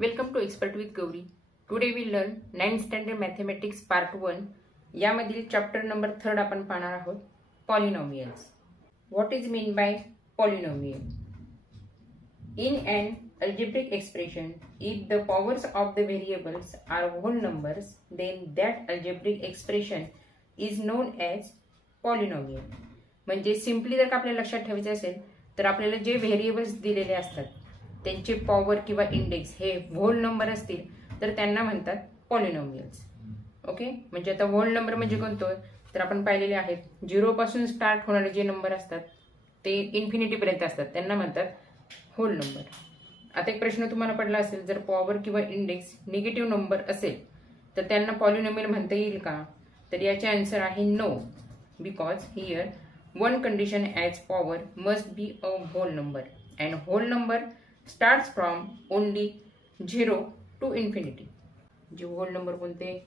Welcome to expert with Gauri. Today we learn 9th standard mathematics part 1. यामधील chapter number 3 आपण पाहणार आहोत, polynomials. What is mean by polynomial? In an algebraic expression, if the powers of the variables are whole numbers, then that algebraic expression is known as polynomial. म्हणजे simply जर का आपल्याला लक्षात ठेवायचे असेल तर आपल्याला जे व्हेरिएबल्स दिलेले असतात त्यांचे पॉवर किंवा इंडेक्स हे होल नंबर असतील तर त्यांना म्हणतात पॉलिनोमियल्स. ओके, म्हणजे आता होल नंबर म्हणजे कोणतं तर आपण पाहिलेले आहेत 0 पासून स्टार्ट होणारे जे नंबर असतात ते इन्फिनिटी पर्यंत असतात त्यांना म्हणतात होल नंबर. आता एक प्रश्न तुम्हाला पडला असेल, जर पॉवर किंवा इंडेक्स निगेटिव्ह नंबर असेल तर त्यांना पॉलिनोमियल म्हणता येईल का? तर याचे आन्सर आहे no, because here one condition as power must be a whole number and whole number starts from only 0 to infinity. जे होल नंबर कोणते?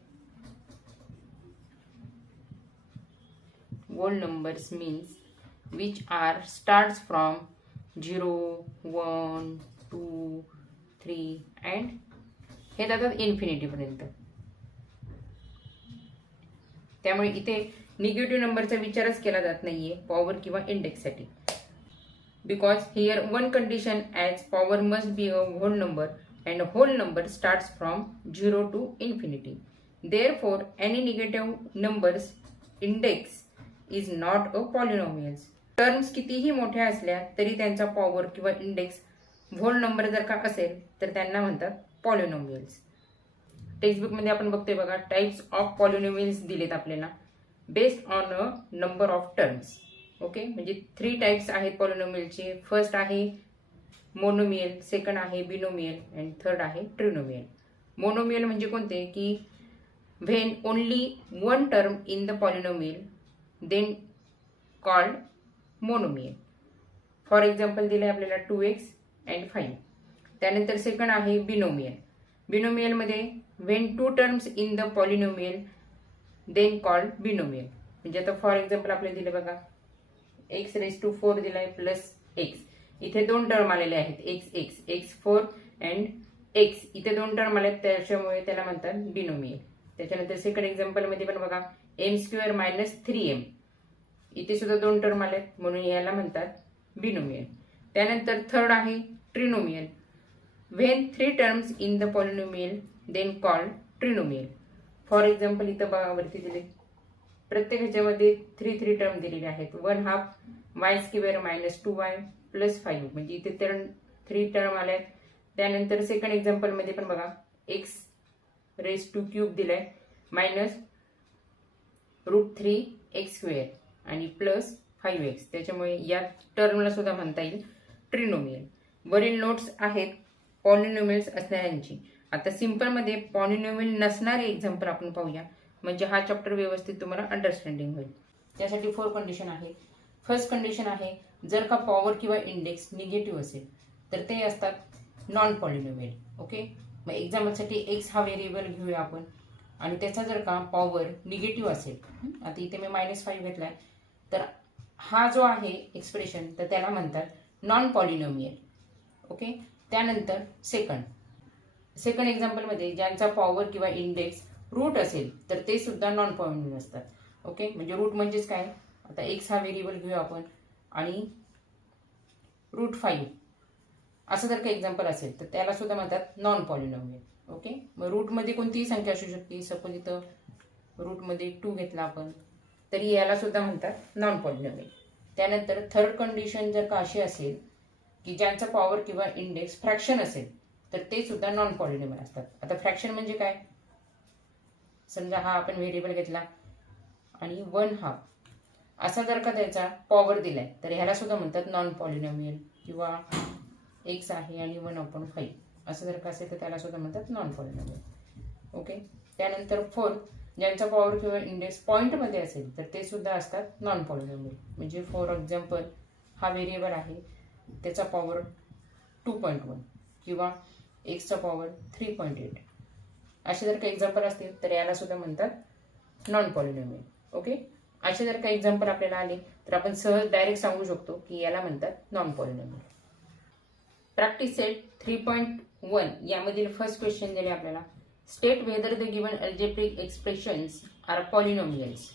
Whole numbers means which are starts from 0, 1, 2, 3 and हे जातात infinity पर्यंत. त्यामुळे इथे negative नंबरचा विचारच केला जात नाहीये पॉवर किंवा इंडेक्ससाठी, because here one condition as power must be a whole number and whole number starts from 0 to infinity. Therefore any negative numbers index is not a polynomials. Terms कितीही मोठ्या असल्या तरी त्यांचा पॉवर किंवा इंडेक्स होल नंबर जर का असेल तर त्यांना म्हणतात पॉलिनोमियल्स. टेक्स्टबुकमध्ये आपण बघतोय बघा, टाइप्स ऑफ पॉलिनोमियल्स दिलेत आपल्याला based on a number of terms. Okay, म्हणजे 3 टाइप्स आहेत पॉलिनोमियलचे. फर्स्ट आहे मोनोमियल, सेकंड आहे बिनोमियल अँड थर्ड आहे ट्रिनोमियल. मोनोमियल म्हणजे कोणते की when only one term in the polynomial then called monomial. For example दिले आपल्याला 2x अँड 5. त्यानंतर सेकंड आहे बिनोमियल. बिनोमियलमध्ये when 2 terms in the polynomial then called binomial. म्हणजे आता फॉर एक्झाम्पल आपल्याला दिले बघा, x⁴ दिलाय प्लस x. इथे 2 टर्म आलेले आहेत, x4 अँड x. इथे 2 टर्म आले त्याच्यामुळे त्याला म्हणतात बिनोमियल. त्याच्यानंतर सेकंड एक्झाम्पल मध्ये पण बघा, m² - 3m. इथे सुद्धा 2 टर्म आलेत म्हणून याला म्हणतात बिनोमियल. त्यानंतर थर्ड आहे trinomial. When 3 terms in the polynomial then called trinomial. For example इथं बघा वरती दिले, प्रत्येक ह्याच्यामध्ये 3 टर्म दिलेले आहेत. 1/2 y² - 2y + 5. म्हणजे इथे 3 टर्म आल्या. त्यानंतर सेकंड एक्झाम्पल मध्ये पण बघा, x⁻³ दिलाय -√3x² आणि प्लस 5x. त्याच्यामुळे या टर्मला सुद्धा म्हणता येईल ट्रिनोमियल. वरील नोट्स आहेत पॉलिनोमियल्स असणाऱ्यांची. आता सिंपल मध्ये पॉलिनोमियल नसणारे एक्झाम्पल आपण पाहूया, म्हणजे हा चॅप्टर व्यवस्थित तुम्हाला अंडरस्टँडिंग होईल. त्यासाठी 4 कंडिशन आहे. फर्स्ट कंडिशन आहे, जर का पॉवर किंवा इंडेक्स निगेटिव्ह असेल तर ते असतात नॉन पॉलिनोमियल. ओके, मग एक्झाम्पलसाठी x हा व्हेरिएबल घेऊया आपण आणि त्याचा जर का पॉवर निगेटिव्ह असेल, आता इथे मी -5 घेतलाय, तर हा जो आहे एक्सप्रेशन तर त्याला म्हणतात नॉन पॉलिनोमियल. ओके, त्यानंतर सेकंड एक्झाम्पलमध्ये ज्यांचा पॉवर किंवा इंडेक्स रूट असेल तर ते सुद्धा नॉन पॉलिनोमियल असतात. ओके, म्हणजे रूट म्हणजेच काय, आता x हा व्हेरिएबल घेऊ आपण आणि √5 असं जर का एक्झाम्पल असेल तर त्याला सुद्धा म्हणतात नॉन पॉलिनोमियल. ओके, मग रूटमध्ये कोणतीही संख्या असू शकते. सपोज इथं रूटमध्ये 2 घेतला आपण तरी याला सुद्धा म्हणतात नॉन पॉलिनोमियल. त्यानंतर थर्ड कंडिशन जर का अशी असेल की ज्यांचा पॉवर किंवा इंडेक्स फ्रॅक्शन असेल तर ते सुद्धा नॉन पॉलिनोमियल असतात. आता फ्रॅक्शन म्हणजे काय, समजा हा आपण व्हेरिएबल घेतला आणि 1/2 असा जर का त्याचा पॉवर दिलाय तर ह्याला सुद्धा म्हणतात नॉन पॉलिनोमियल. किंवा x आहे आणि 1/5 असं जर का असेल तर त्याला सुद्धा म्हणतात नॉन पॉलिनोमियल. ओके, त्यानंतर फोर्थ, ज्यांचा पॉवर किंवा इंडेक्स पॉईंटमध्ये असेल तर ते सुद्धा असतात नॉन पॉलिनोमियल. म्हणजे फॉर एक्झाम्पल हा व्हेरिएबल आहे, त्याचा पॉवर 2.1 किंवा एक्सचा पॉवर 3.8 असे जर का एक्झाम्पल असतील तर याला सुद्धा म्हणतात नॉन पॉलिनोमियल. ओके, असे जर का एक्झाम्पल आपल्याला आले तर आपण सहज डायरेक्ट सांगू शकतो की याला म्हणतात नॉन पॉलिनोमियल. प्रॅक्टिस सेट 3.1 यामधील फर्स्ट क्वेश्चन दिले आपल्याला. State whether the given algebraic expressions are polynomials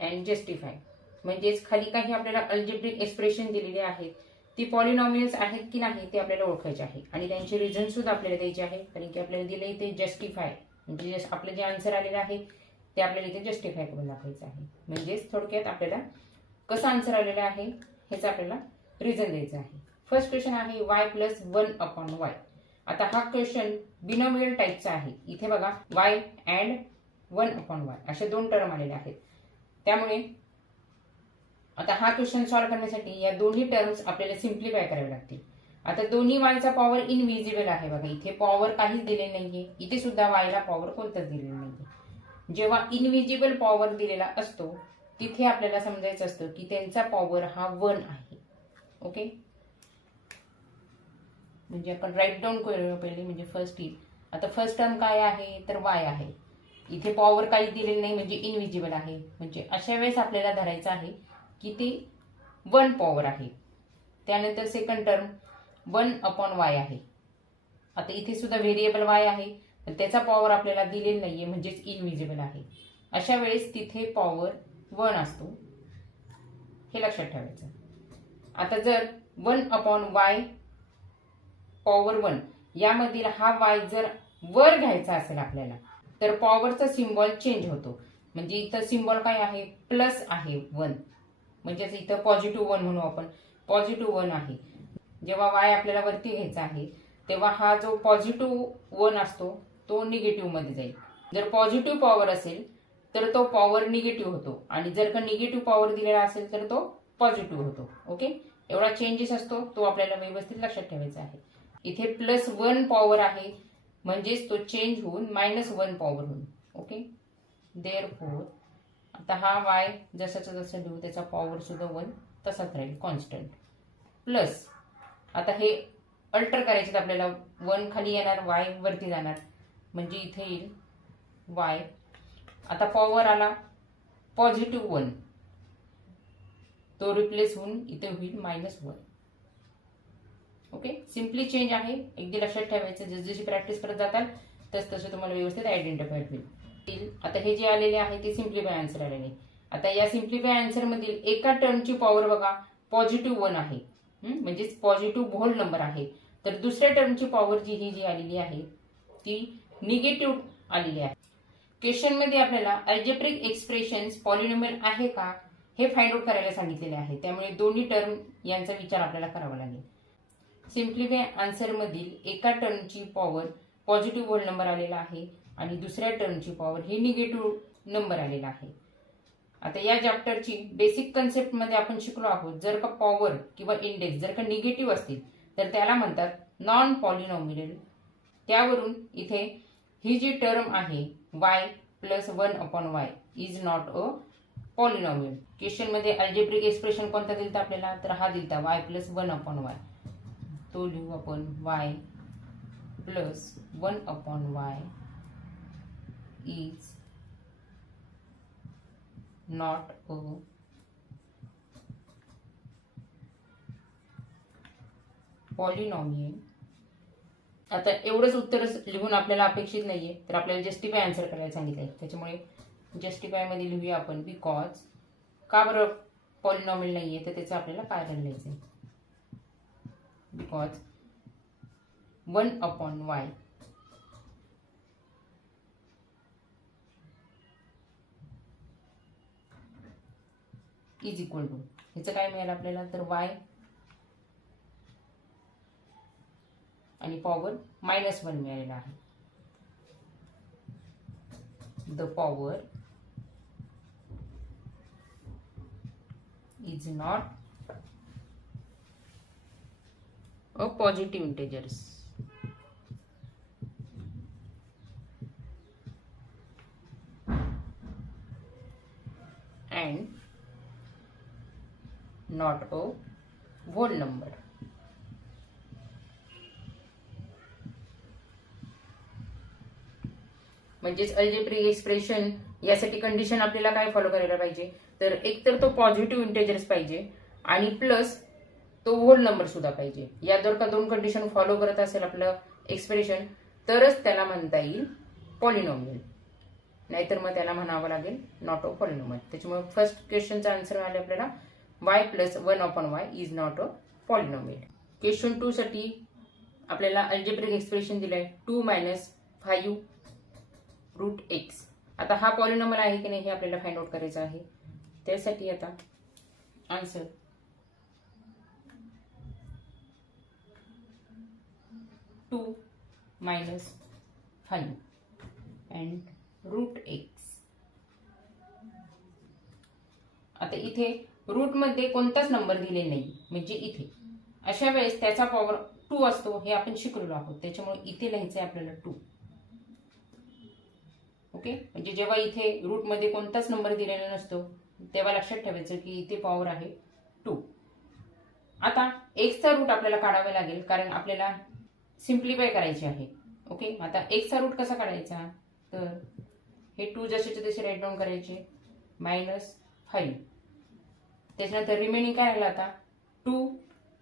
and justify. म्हणजेच खाली काही आपल्याला अल्जेब्रिक एक्सप्रेशन दिलेले आहेत, ती पॉलिनॉमियल्स आहेत की नाही ते आपल्याला ओळखायचे आहे आणि त्यांचे रिझन सुद्धा आपल्याला द्यायचे आहे. कारण की आपल्याला दिले इथे जस्टिफाय, म्हणजे आपलं जे आन्सर आलेलं आहे ते आपल्याला इथे जस्टिफाय करून दाखवायचं आहे. म्हणजेच थोडक्यात आपल्याला कसं आन्सर आलेलं आहे ह्याचं आपल्याला रिझन द्यायचं आहे. फर्स्ट क्वेश्चन आहे y प्लस 1/y. आता हा क्वेश्चन बिनॉमियल टाईपचा आहे. इथे बघा y अँड 1/y असे दोन टर्म आलेले आहेत. त्यामुळे आता हा क्वेश्चन सॉल्व्ह करण्यासाठी या दोन्ही टर्म्स आपल्याला सिम्प्लिफाय करावे लागतील. आता दोन्ही वायचा पॉवर इनव्हिजिबल आहे. बघा इथे पॉवर काहीच दिले नाहीये, इथे सुद्धा वायला पॉवर कोणताच दिलेला नाहीये. जेव्हा इनव्हिजिबल पॉवर दिलेला असतो तिथे आपल्याला समजायचं असतं की त्यांचा पॉवर हा 1 आहे. ओके, म्हणजे आपण राईट डाऊन करूया पहिले, म्हणजे फर्स्ट येईल. आता फर्स्ट टर्म काय आहे तर वाय आहे. इथे पॉवर काही दिलेली नाही म्हणजे इनव्हिजिबल आहे. म्हणजे अशा वेळेस आपल्याला धरायचं आहे की ते 1 पॉवर आहे. त्यानंतर सेकंड टर्म 1/y आहे. आता इथे सुद्धा व्हेरिएबल y आहे, तर त्याचा पॉवर आपल्याला दिलेला नाहीये म्हणजेच इनव्हिजिबल आहे. अशा वेळेस तिथे पॉवर 1 असतो, हे लक्षात ठेवायचं. आता जर 1/y पॉवर 1 यामधील हा y जर वर घ्यायचा असेल आपल्याला तर पॉवरचा सिम्बॉल चेंज होतो. म्हणजे इथं सिम्बॉल काय आहे प्लस आहे 1, म्हणजेच इथं पॉझिटिव्ह 1 म्हणू आपण, पॉझिटिव्ह 1 आहे. जेव्हा y आपल्याला वरती घ्यायचा आहे तेव्हा हा जो पॉझिटिव्ह 1 असतो तो निगेटिव्ह मध्ये जाईल. जर पॉझिटिव्ह पॉवर असेल तर तो पॉवर निगेटिव्ह होतो आणि जर का निगेटिव्ह पॉवर दिलेला असेल तर तो पॉझिटिव्ह होतो. ओके, एवढा चेंजेस असतो, तो आपल्याला व्यवस्थित लक्षात ठेवायचा आहे. इथे +1 पॉवर आहे म्हणजेच तो चेंज होऊन -1 पॉवर होईल. ओके, देअरफॉर आता हा y जसाचा जसा लिहू त्याचा पॉवर सुद्धा 1 तसाच राहील कॉन्स्टंट. प्लस आता हे अल्टर करायचे आपल्याला, 1 खाली येणार y वरती जाणार म्हणजे इथे येईल y. आता पॉवर आला पॉझिटिव्ह 1, तो रिप्लेस होऊन इथे होईल -1. ओके, सिम्पली चेंज आहे, एकदा लक्षात ठेवायचं. जशी प्रॅक्टिस करत जाताल तसं तुम्हाला व्यवस्थित आयडेंटिफाय होईल. आता हे जे आलेले आहे ते सिम्प्लिफाय आन्सर आलेले. आता या सिम्प्लिफाय आन्सर मधील एका टर्मची पॉवर बघा पॉझिटिव्ह 1 आहे, म्हणजेच पॉझिटिव्ह होल नंबर आहे. तर दुसऱ्या टर्मची पॉवर जी आलेली आहे ती निगेटिव्ह आलेली आहे. क्वेश्चन मध्ये आपल्याला अल्जेब्रिक एक्सप्रेशन्स पॉलिनॉमियल आहे का हे फाइंड आउट करायला सांगितलेले आहे. त्यामुळे दोन्ही टर्म यांचा विचार आपल्याला करावा लागेल. सिम्प्लिफाय आन्सर मधील एका टर्मची पॉवर पॉझिटिव्ह होल नंबर आलेला आहे आणि दुसऱ्या टर्मची पॉवर ही निगेटिव्ह नंबर आलेला आहे. आता या चॅप्टरची बेसिक कन्सेप्ट मध्ये आपण शिकलो आहोत, जर का पॉवर किंवा इंडेक्स जर का निगेटिव्ह असतील तर त्याला म्हणतात नॉन पॉलिनॉमियल. त्यावरून इथे ही जी टर्म आहे y plus 1/y is not a polynomial. Question मध्ये अल्जेब्रिक एक्सप्रेशन कोणता दिलता आपल्याला तर हा दिलता y प्लस 1/y. तो लिहू आपण y plus 1/y is not a polynomial. आता एवढंच उत्तर लिहून आपल्याला अपेक्षित नाहीये, तर आपल्याला जस्टिफाय आन्सर करायला सांगितलंय. त्याच्यामुळे जस्टिफाय मध्ये लिहूया आपण बिकॉज. का बरं पॉलिनॉमियल नाहीये तर त्याचं आपल्याला कारण लिहायचंय. Because 1/y is equal to, ह्याचं काय मिळालं आपल्याला तर y आणि पॉवर -1 मिळालेला आहे. The power is not a positive integers. and not a whole number. म्हणजेच अल्जेब्रिक एक्सप्रेशन यासाठी कंडिशन आपल्याला काय फॉलो करायला पाहिजे तर एक तर तो पॉझिटिव्ह इंटेजर्स पाहिजे आणि प्लस तो होल नंबर सुद्धा पाहिजे. या जर का दोन कंडिशन फॉलो करत असेल आपलं एक्सप्रेशन तरच त्याला म्हणता येईल पॉलिनॉमियल, नाहीतर मग त्याला म्हणावं लागेल नॉट अ पॉलिनॉमियल. त्याच्यामुळे फर्स्ट क्वेश्चनचा आन्सर आले आपल्याला y plus 1/y is not a polynomial. Question 2 साठी आपल्याला अल्जेब्रिक एक्सप्रेशन दिलंय 2 मायनस 5 रूट एक्स. आता हा पॉलिनॉमियल आहे की नाही हे आपल्याला फाइंड आउट करायचं आहे. त्यासाठी आता answer 2 minus 5 and root x. आता इथे रूट मध्ये कोणताच नंबर दिले नाही, म्हणजे इथे अशा वेळेस त्याचा पॉवर 2 असतो हे आपण शिकलेलो आहोत. त्याच्यामुळे इथे लिहायचं आहे आपल्याला 2. ओके, म्हणजे जेव्हा इथे रूट मध्ये कोणताच नंबर दिलेला नसतो तेव्हा लक्षात ठेवायचं की इथे पॉवर आहे 2. आता एक्सचा रूट आपल्याला काढावा लागेल कारण आपल्याला सिम्प्लिफाय करायचे आहे. ओके, आता एक्सचा रूट कसा काढायचा, तर हे 2 जसेचे तसे राईट डाऊन करायचे मायनस 5. त्याच्यानंतर रिमेनिंग काय राहिलं आता 2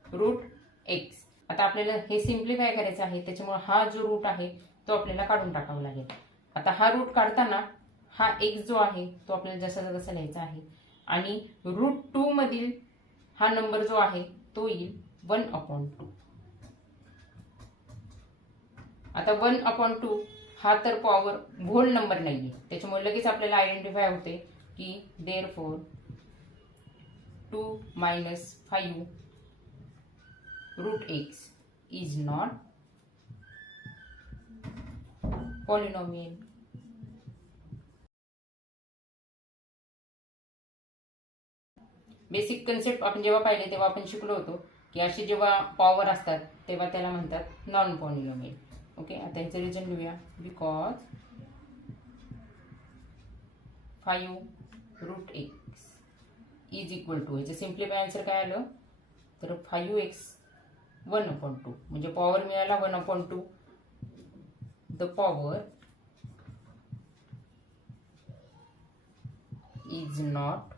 रूट एक्स. आता आपल्याला हे सिम्प्लिफाय करायचं आहे त्याच्यामुळे हा जो रूट आहे तो आपल्याला काढून टाकावा लागेल. आता हा रूट काढताना हा एक्स जो आहे तो आपल्याला जसाचा तसा लिहायचा आहे आणि रूट 2 मधील हा नंबर जो आहे तो येईल 1/2. आता 1/2 हा तर पॉवर होल नंबर नाहीये, त्याच्यामुळे लगेच आपल्याला आयडेंटिफाय होते की therefore 2 minus 5 root x is not polynomial. Basic concept आपण जेव्हा पाहिले तेव्हा आपण शिकलो होतो की अशी जेव्हा पॉवर असतात तेव्हा त्याला म्हणतात नॉन पॉलिनॉमियल. ओके, आता ह्याचं रिझन लिहूया. Because 5 root x is equal to, ह्याचं सिम्प्लिफाय आन्सर काय आलं तर 5x 1/2, म्हणजे पॉवर मिळाला 1/2. The power is not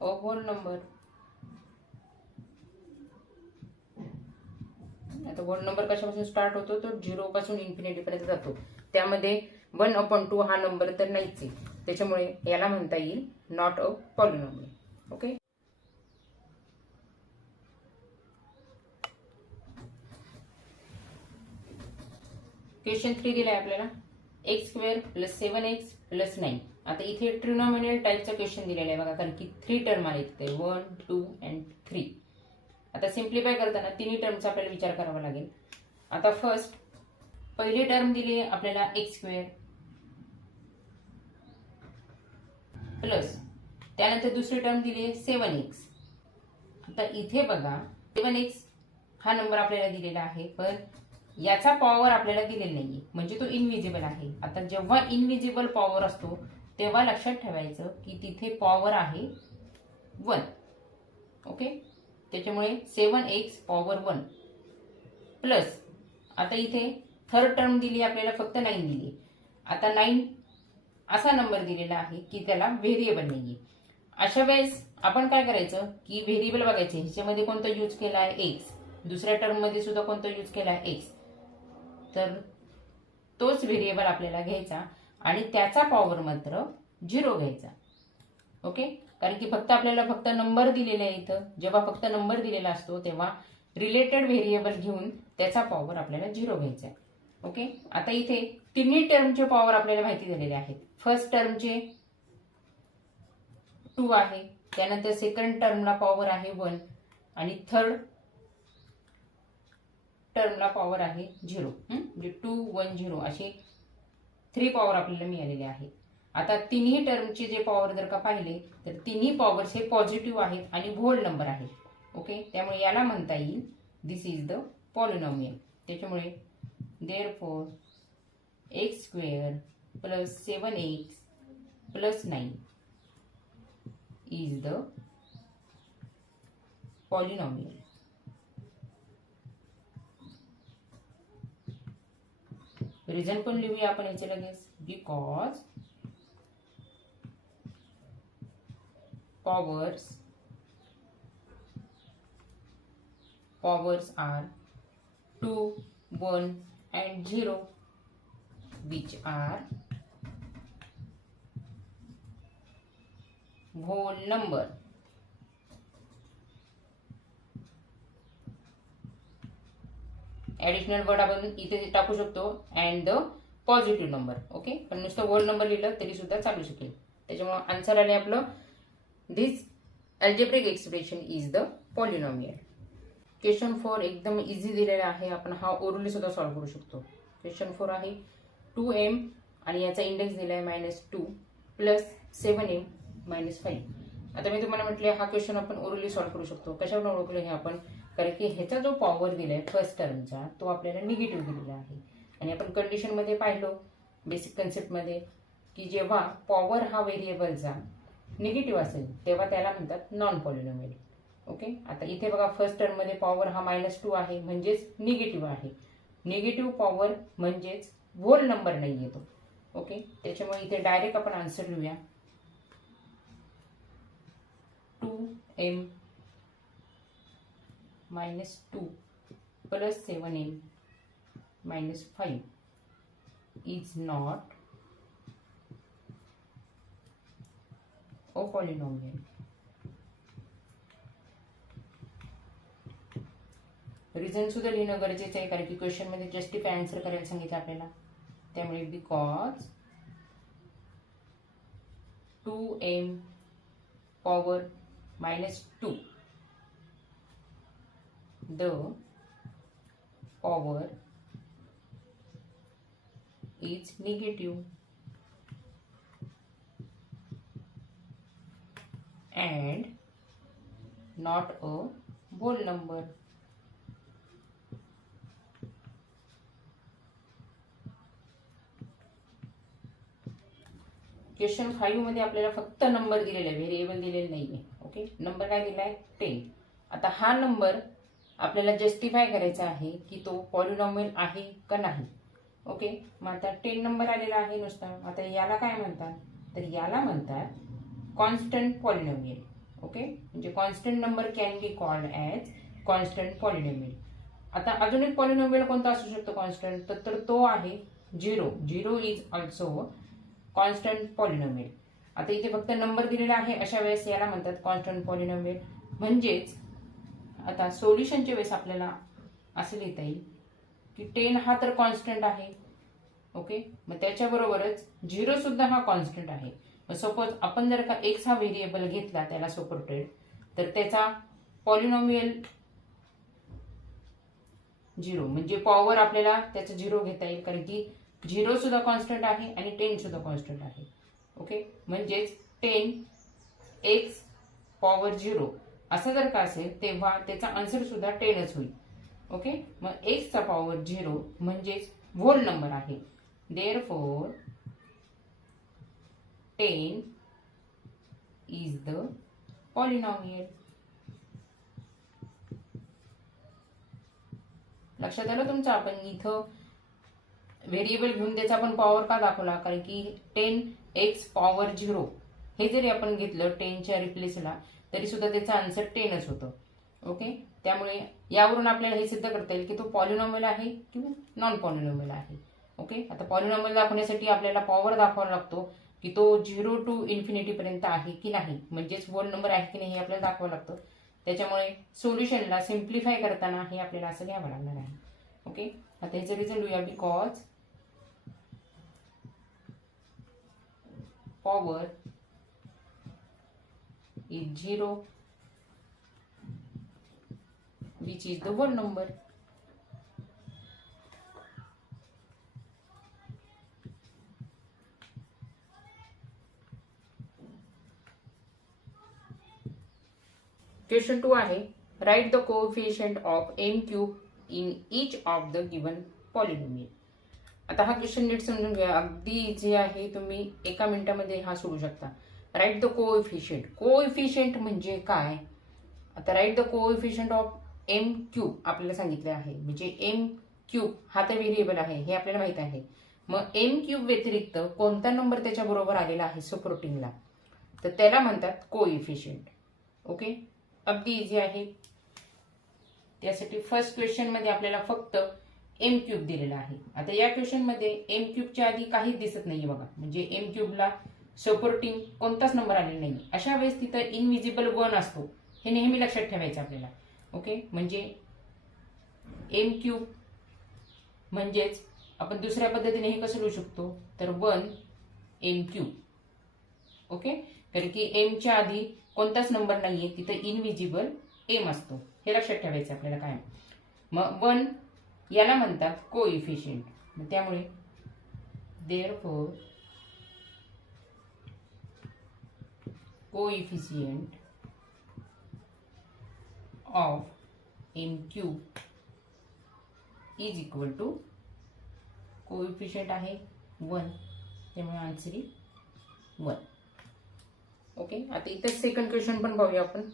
a whole number. आता होल नंबर कशापासून स्टार्ट होतो तो 0 पासून इन्फिनिटी पर्यंत जातो. त्यामध्ये 1/2 हा नंबर तर नाहीच आहे, त्याच्यामुळे याला म्हणता येईल not a polynomial. Okay, question 3 दिलाय आपल्याला x² प्लस 7x प्लस 9. आता इथे ट्रिनॉमिनल टाईपचा क्वेश्चन दिलेला आहे बघा, कारण की 3 टर्म आले इथे 1, 2 अँड 3. आता सिम्प्लिफाय करताना तिन्ही टर्मचा आपल्याला विचार करावा लागेल. आता फर्स्ट पहिली टर्म दिली आपल्याला x² प्लस, त्यानंतर दुसरी टर्म दिली आहे 7x. आता इथे बघा 7x हा नंबर आपल्याला दिलेला आहे पण याचा पॉवर आपल्याला दिलेला नाहीये, म्हणजे तो इनविजिबल आहे. आता जेव्हा इनविजिबल पॉवर असतो तेव्हा लक्षात ठेवायचं की तिथे पॉवर आहे 1. ओके, त्याच्यामुळे 7x पॉवर 1 प्लस, आता इथे थर्ड टर्म दिली आपल्याला फक्त 9 दिली. आता 9 असा नंबर दिलेला आहे की त्याला व्हेरिएबल नाहीये. अशा वेळेस आपण काय करायचं की व्हेरिएबल बघायचे, ह्याच्यामध्ये कोणता यूज केला आहे एक्स, दुसऱ्या टर्म मध्ये सुद्धा कोणता यूज केला आहे एक्स, तर तोच व्हेरिएबल आपल्याला घ्यायचा आणि त्याचा पॉवर मात्र 0 घ्यायचा. ओके, कारण की फक्त आपल्याला फक्त नंबर दिलेला आहे इथं. जेव्हा फक्त नंबर दिलेला असतो तेव्हा रिलेटेड व्हेरिएबल घेऊन त्याचा पॉवर आपल्याला 0 घ्यायचा. ओके, आता इथे तिन्ही टर्मचे पॉवर आपल्याला माहिती झालेले आहेत. फर्स्ट टर्मचे 2 आहे, त्यानंतर सेकंड टर्मला पॉवर आहे 1 आणि थर्ड टर्मला पॉवर आहे 0. म्हणजे 2, 1, 0 असे 3 पॉवर आपल्याला मिळालेले आहेत. आता तिन्ही टर्मचे जे पॉवर जर का पाहिले तर तिन्ही पॉवर्स हे पॉझिटिव्ह आहेत आणि होल नंबर आहेत. ओके, त्यामुळे याला म्हणता येईल दिस इज द पॉलिनॉमियल. त्याच्यामुळे therefore x² plus 7x plus 9 is the polynomial. Reason पण लिहूया आपण याचे लगेच. Because powers powers are 2, 1 and 0, which are whole number. Additional word आपण इथे टाकू शकतो and the positive number. Okay, पण नुसतं होल नंबर लिहिलं तरी सुद्धा चालू शकेल. त्याच्यामुळे आन्सर आले आपलं this algebraic expression is the polynomial. Question 4 एकदम इझी दिलेला आहे. आपण हा ओरली सुद्धा सॉल्व्ह करू शकतो. क्वेश्चन 4 आहे 2m आणि याचा इंडेक्स दिलाय -2 प्लस 7m -5. आता मी तुम्हाला म्हटले हा क्वेश्चन आपण ओरली सॉल्व्ह करू शकतो. कशावर ओळखलं हे आपण, कारण की ह्याचा जो पॉवर दिलाय फर्स्ट टर्मचा तो आपल्याला निगेटिव्ह दिलेला आहे. आणि आपण कंडिशन मध्ये पाहिलो बेसिक कन्सेप्ट मध्ये की जेव्हा पॉवर हा व्हेरिएबलचा निगेटिव्ह असेल तेव्हा त्याला म्हणतात नॉन पॉलिनॉमियल. ओके, आता इथे बघा फर्स्ट टर्म मध्ये पॉवर हा -2 आहे म्हणजेच निगेटिव्ह आहे. निगेटिव्ह पॉवर म्हणजेच होल नंबर नाही येतो. ओके, त्याच्यामुळे इथे डायरेक्ट आपण आन्सर लिहूया 2m -2 plus 7m -5 is not a polynomial. Reason सुद्धा लिहिणं गरजेचं आहे कारण की क्वेश्चन मध्ये जस्टिफाय आन्सर करायला सांगितलं आपल्याला. त्यामुळे because 2m power -2 the power is negative and not a whole number. Question 5 मध्ये आपल्याला फक्त नंबर दिलेला आहे, व्हेरिएबल दिलेले नाहीये. ओके, नंबर काय दिलाय 10. आता हा नंबर आपल्याला जस्टिफाय करायचा आहे की तो पॉलिनॉमियल आहे का नाही. ओके, मग आता 10 नंबर आलेला आहे नुसता. आता याला काय म्हणतात, तर याला म्हणतात कॉन्स्टंट पॉलिनॉमियल. ओके, म्हणजे constant number can be called as constant polynomial. आता अजून एक पॉलिनॉमियल कोणता असू शकतो कॉन्स्टंट, तर तो आहे 0. 0 इज ऑल्सो कॉन्स्टंट पॉलिनॉमियल. आता इथे फक्त नंबर दिलेला आहे अशा वेळेस याला म्हणतात कॉन्स्टंट पॉलिनॉमियल. म्हणजेच आता सोल्युशनच्या वेळेस आपल्याला असं लिहिता येईल की 10 हा तर कॉन्स्टंट आहे. ओके, मग त्याच्याबरोबरच 0 सुद्धा हा कॉन्स्टंट आहे. सपोज आपण जर का x हा व्हेरिएबल घेतला त्याला सपोर्टेड, तर त्याचा पॉलिनॉमियल 0 म्हणजे पॉवर आपल्याला त्याचा 0 घेता येईल कारण की 0 सुद्धा कॉन्स्टंट आहे आणि 10 सुद्धा कॉन्स्टंट आहे. ओके, म्हणजेच 10x पॉवर 0 असं जर का असेल तेव्हा त्याचा आन्सर सुद्धा 10च होईल. ओके, मग x चा पॉवर 0 म्हणजेच होल नंबर आहे. Therefore 10 is the polynomial. लक्षात आलं तुमचं. आपण इथं व्हेरिएबल घेऊन त्याचा आपण पॉवर का दाखवला, कारण की 10x पॉवर 0 हे जरी आपण घेतलं 10च्या रिप्लेसला तरी सुद्धा त्याचा आन्सर 10च होतं. ओके, त्यामुळे यावरून आपल्याला हे सिद्ध करता येईल की तो पॉलिनॉमियल आहे किंवा नॉन पॉलिनॉमियल आहे. ओके, आता पॉलिनॉमियल दाखवण्यासाठी आपल्याला पॉवर दाखवावा लागतो की तो 0 टू इन्फिनिटी पर्यंत आहे की नाही, म्हणजेच होल नंबर आहे की नाही हे आपल्याला दाखवावं लागतं. त्याच्यामुळे सोल्युशनला सिम्प्लिफाय करताना हे आपल्याला असं घ्यावं लागणार आहे. ओके, आता ह्याचं रिझन लिहूया. Because power is 0 which is the whole number. Question 2 आहे right the coefficient of m cube in each of the given polynomial. आता हा क्वेश्चन नीट समजून घ्या. अगदी इझी आहे, तुम्ही एका मिनिटामध्ये हा सोडू शकता. Right the coefficient. कोएफिशिएंट म्हणजे काय, आता right the coefficient of m cube आपल्याला सांगितले आहे. म्हणजे m क्यूब हा तर व्हेरिएबल आहे हे आपल्याला माहित आहे. मग m क्यूब व्यतिरिक्त कोणता नंबर त्याच्या बरोबर आलेला आहे सपोर्टिंगला, तर त्याला म्हणतात कोएफिशिएंट. ओके, अगदी इझी आहे. त्यासाठी फर्स्ट क्वेश्चन मध्ये आपल्याला फक्त एम क्यूब दिलेला आहे. आता या क्वेश्चन मध्ये एम क्यूबच्या आधी काहीच दिसत नाहीये बघा, म्हणजे एम क्यूबला सपोर्टिंग कोणताच नंबर आलेला नाही. अशा वेळेस तिथं इनविजिबल 1 असतो, हे नेहमी लक्षात ठेवायचं आपल्याला. ओके, म्हणजे एम क्यूब म्हणजेच आपण दुसऱ्या पद्धतीने हे कसं लिहू शकतो, तर 1 एम क्यूब. ओके, कारण की एमच्या आधी कोणताच नंबर नाहीये, तिथं इनविजिबल एम असतो, हे लक्षात ठेवायचं आपल्याला काय. मग 1 याला म्हणतात कोइफिशियंट. त्यामुळे therefore coefficient of M cube is equal to, coefficient आहे 1, त्यामुळे आन्सर इज 1. ओके, आता इथं सेकंड क्वेश्चन पण पाहूया आपण.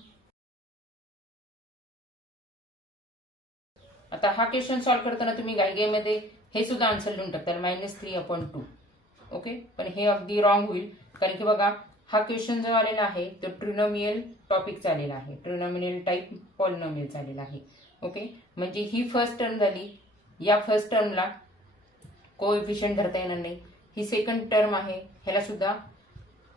आता हा क्वेश्चन सॉल्व्ह करताना तुम्ही गायगेमध्ये हे सुद्धा आन्सर लिहून टाकताल -3/2. ओके, पण हे अगदी रॉंग होईल, कारण की बघा हा क्वेश्चन जो आलेला आहे तो ट्रिनोमियल टॉपिकचा आलेला आहे, ट्रिनोमियल टाईप पॉलिनोमियलचा आलेला आहे. ओके, म्हणजे ही फर्स्ट टर्म झाली, या फर्स्ट टर्मला कोएफिशियंट धरता येणार नाही. ही सेकंड टर्म आहे, ह्याला सुद्धा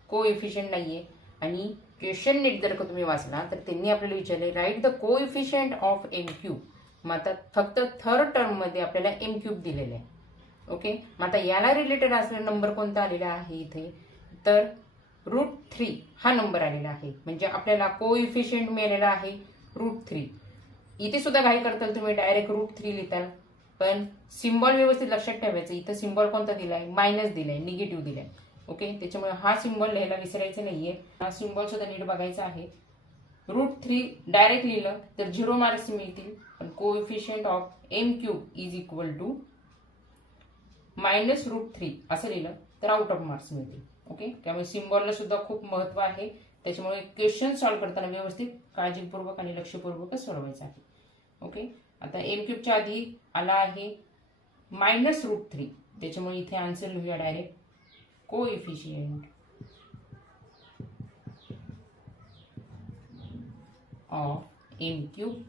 कोएफिशियंट नाहीये. आणि क्वेश्चन नीट जर का तुम्ही वाचला तर त्यांनी आपल्याला विचारले write the coefficient of M cube. मग आता फक्त थर्ड टर्म मध्ये आपल्याला एम क्यूब दिलेले आहे. ओके, मग आता याला रिलेटेड असलेला नंबर कोणता आलेला आहे इथे, तर √3 हा नंबर आलेला आहे. म्हणजे आपल्याला कोएफिशियंट मिळालेला आहे √3. इथे सुद्धा काय करताल तुम्ही, डायरेक्ट √3 लिहिताल, पण सिम्बॉल व्यवस्थित लक्षात ठेवायचं. इथं सिम्बॉल कोणता दिलाय, मायनस दिलाय, निगेटिव्ह दिलाय. ओके, त्याच्यामुळे हा सिम्बॉल लिहायला विसरायचं नाहीये. हा सिम्बॉल सुद्धा नीट बघायचा आहे. √3 डायरेक्ट लिहिलं तर 0 मार्क्स मिळतील, पण coefficient of M cube is equal to -√3 असं लिहिलं तर आउट ऑफ मार्क्स मिळतील. ओके, त्यामुळे सिम्बॉलला सुद्धा खूप महत्व आहे. त्याच्यामुळे क्वेश्चन सॉल्व्ह करताना व्यवस्थित काळजीपूर्वक आणि लक्षपूर्वक सोडवायचं आहे. ओके, आता एम क्यूबच्या आधी आला आहे -√3, त्याच्यामुळे इथे आन्सर लिहूया direct coefficient of M cube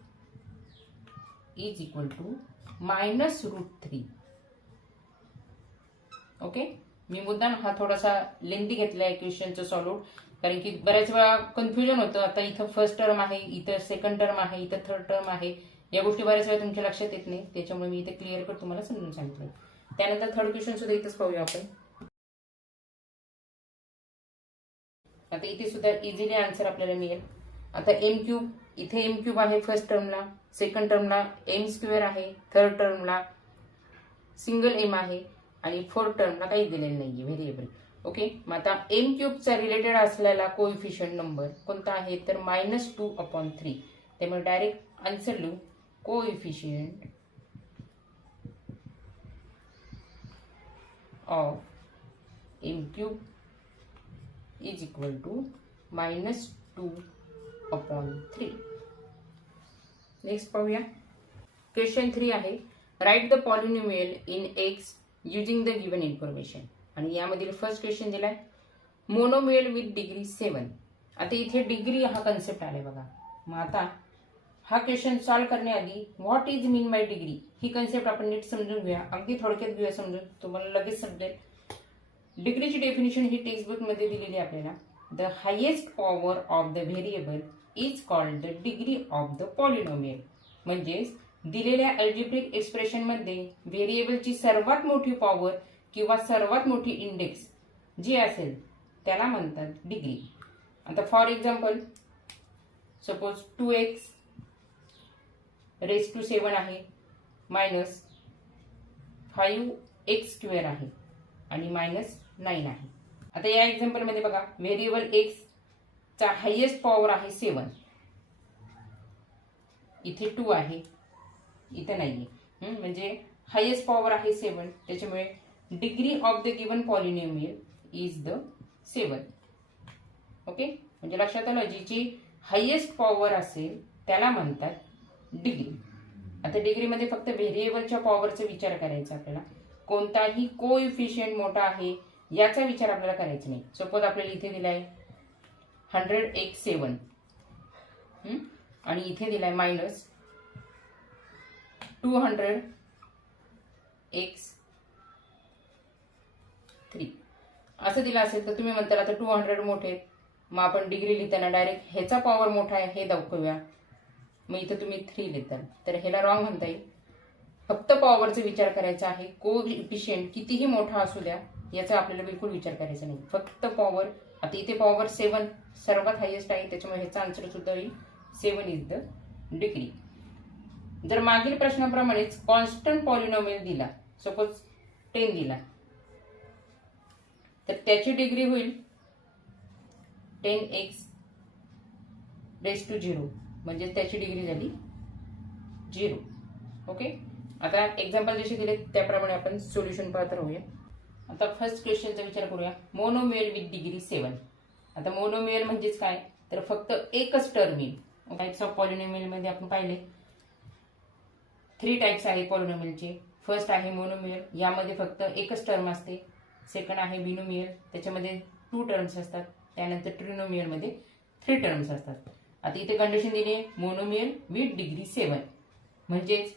is equal to -√3. Okay, मी मुद्दाम हा थोडासा लेंथी घेतला आहे क्वेश्चनचं सॉल्व्ह, कारण की बऱ्याच वेळा कन्फ्युजन होतं. आता इथं फर्स्ट टर्म आहे, इथं सेकंड टर्म आहे, इथं थर्ड टर्म आहे, या गोष्टी बऱ्याच वेळा तुमच्या लक्षात येत नाही. त्याच्यामुळे मी इथे क्लिअर कट तुम्हाला समजून सांगितलं. त्यानंतर थर्ड क्वेश्चन सुद्धा इथंच पाहूया आपण. आता इथे सुद्धा इझिली आन्सर आपल्याला मिळेल. आता एम क्यूब, इथे एम क्यूब आहे फर्स्ट टर्मला, सेकंड टर्मला एम स्क्वेअर आहे, थर्ड टर्मला सिंगल एम आहे, आणि फोर्थ टर्मला काही दिलेलं नाहीये व्हेरिएबल. ओके, मग आता एम क्यूबचा रिलेटेड असलेला कोएफिशियंट नंबर कोणता आहे, तर -2/3. त्यामुळे डायरेक्ट आन्सर लिहू coefficient of M cube is equal to -2/3. Next पाहूया. क्वेश्चन 3 आहे write the polynomial in x using the given information. आणि यामधील फर्स्ट क्वेश्चन दिलाय मोनोमियल विथ डिग्री 7. आता इथे डिग्री हा कन्सेप्ट आलाय बघा. मग आता हा क्वेश्चन सॉल्व्ह करण्याआधी what is mean bye degree he concept आपण नीट समजून घेऊया. अगदी थोडक्यात घेऊया समजून, तुम्हाला लगेच समजेल. डिग्रीची डेफिनेशन ही टेक्स्ट बुक मध्ये दिलेली आहे आपल्याला. The highest power of the variable is called the degree of the polynomial. म्हणजेच दिलेल्या अल्जेब्रिक एक्सप्रेशन मध्ये व्हेरिएबलची सर्वात मोठी पॉवर किंवा सर्वात मोठी इंडेक्स जी असेल त्याला म्हणतात डिग्री. आता for example suppose 2x raise to 7 आहे, -5x² आहे, आणि -9 आहे. आता या एक्झाम्पल मध्ये बघा व्हेरिएबल x चा हायेस्ट पॉवर आहे 7, इथे 2 आहे, इथे नाहीये. म्हणजे हायेस्ट पॉवर आहे 7, त्याच्यामुळे degree of the given polynomial is the 7. Okay, म्हणजे लक्षात आलं, जी हायेस्ट पॉवर असेल त्याला म्हणतात डिग्री. आता डिग्रीमध्ये फक्त व्हेरिएबलच्या पॉवरचा विचार करायचा आपल्याला. कोणताही कोएफिशियंट मोठा आहे याचा विचार आपल्याला करायचा नाही. सपोज आपल्याला इथे दिलाय 100x7 आणि इथे दिलाय 200 x 3 असं दिलं असेल तर तुम्ही म्हणताल आता 200 मोठे आहेत, मग आपण डिग्री लिहिताना डायरेक्ट ह्याचा पॉवर मोठा आहे हे दाखवूया, मग इथं तुम्ही 3 लिहिताल तर ह्याला रॉंग म्हणता येईल. फक्त पॉवरचा विचार करायचा आहे. कोएफिशियंट कितीही मोठा असू द्या याचा आपल्याला बिलकुल विचार करायचा नाही. फक्त पॉवर. आता इथे पॉवर 7 सर्वात हायेस्ट आहे, त्याच्यामुळे ह्याचा आन्सर सुद्धा येईल 7 इज द डिग्री. जर मागील प्रश्नाप्रमाणेच कॉन्स्टंट पॉलिनॉमियल दिला, सपोज 10 दिला, तर त्याची डिग्री होईल 10x रेज टू 0, म्हणजे त्याची डिग्री झाली 0. ओके. आता एक्झाम्पल जसे दिले त्याप्रमाणे आपण सोल्युशन पाहत राहूया. आता फर्स्ट क्वेश्चनचा विचार करूया. Monomial with degree 7. आता मोनोमियल म्हणजेच काय, तर फक्त एकच टर्म येईल. टाइप्स ऑफ पॉलिनॉमियल मध्ये आपण पाहिले 3 टाइप्स आहेत पॉलिनॉमियलचे. फर्स्ट आहे मोनोमियल, यामध्ये फक्त एकच टर्म असते. सेकंड आहे बिनोमियल, त्याच्यामध्ये 2 टर्म्स असतात. त्यानंतर ट्रिनोमियल मध्ये 3 टर्म्स असतात. आता इथे कंडिशन दिली आहे मोनोमियल विथ डिग्री 7, म्हणजेच